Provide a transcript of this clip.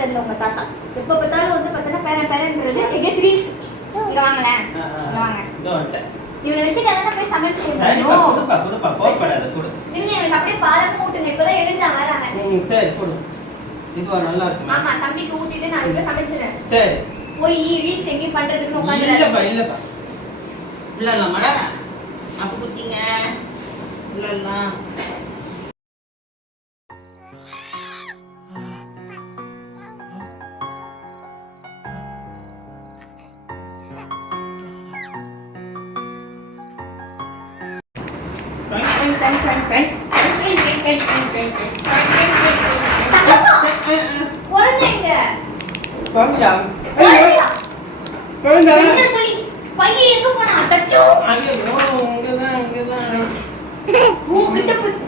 தெரியல உங்க தாத்தா. எப்ப பார்த்தாலும் வந்து பார்த்தா பேரன்றது எங்கேயாச்சும் ரீல்ஸ். இங்க வாங்களேன். இங்க வாங்க. இதோ வந்துட்டேன். இவனை வச்சுட்டு அதான் போய் சமைச்சு சரி கொடுக்கணும். கொடுப்பா போகப்படாத கொடு. நீங்க எனக்கு அப்படியே பாலம் ஊட்டுங்க. இப்பதான் எழுந்தா வராங்க. சரி கொடு. இது நல்லா இருக்கு. ஆமா தம்பிக்கு ஊட்டிட்டு நான் போய் சமைச்சிடுறேன். சரி. போய் ரீல்ஸ் எங்கேயும் பண்றதுக்கு உட்காந்து. இல்லப்பா. இல்லம்மாடா. அப்ப குட்டிங்க. இல்லலாம். குழந்தைங்க கொஞ்சம் என்ன சொல்லி பையன் எங்க போனா தச்சு ஐயோ இங்கதான் உன்கிட்ட போய்